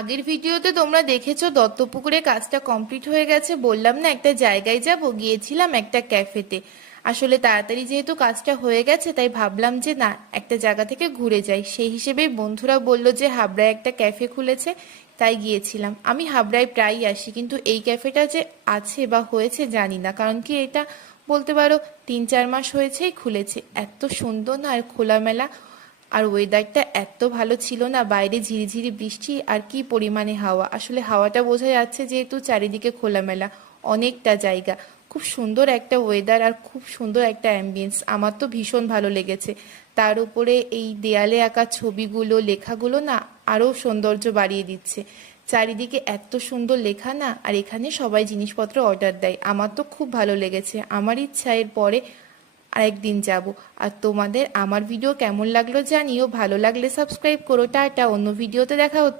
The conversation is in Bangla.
আগের ভিডিওতে তোমরা দেখেছো দত্তপুকুরে কাজটা কমপ্লিট হয়ে গেছে। বললাম না একটা জায়গায় যাব, গিয়েছিলাম একটা ক্যাফেতে। আসলে তাড়াতাড়ি যেহেতু কাজটা হয়ে গেছে তাই ভাবলাম যে না, একটা জায়গা থেকে ঘুরে যাই। সেই হিসেবেই বন্ধুরা বলল যে হাবড়ায় একটা ক্যাফে খুলেছে, তাই গিয়েছিলাম। আমি হাবড়ায় প্রায়ই আসি, কিন্তু এই ক্যাফেটা যে আছে বা হয়েছে জানি না, কারণ কি এটা বলতে পারো 3-4 মাস হয়েছেই খুলেছে। এত সুন্দর না, আর খোলামেলা, আর ওয়েদারটা এত ভালো ছিল না, বাইরে ঝিরিঝিরি বৃষ্টি আর কি পরিমাণে হাওয়া। আসলে হাওয়াটা বোঝা যাচ্ছে যেহেতু চারিদিকে খোলামেলা অনেকটা জায়গা। খুব সুন্দর একটা ওয়েদার আর খুব সুন্দর একটা অ্যাম্বিয়েন্স, আমার তো ভীষণ ভালো লেগেছে। তার উপরে এই দেয়ালে আঁকা ছবিগুলো, লেখাগুলো না আরও সৌন্দর্য বাড়িয়ে দিচ্ছে। চারিদিকে এত সুন্দর লেখা না, আর এখানে সবাই জিনিসপত্র অর্ডার দেয়। আমার তো খুব ভালো লেগেছে, আমার ইচ্ছা এর পরে আরেকদিন যাব। আর তোমাদের আমার ভিডিও কেমন লাগলো জানিও, ভালো লাগলে সাবস্ক্রাইব করো। টাটা, অন্য ভিডিওতে দেখা হচ্ছে।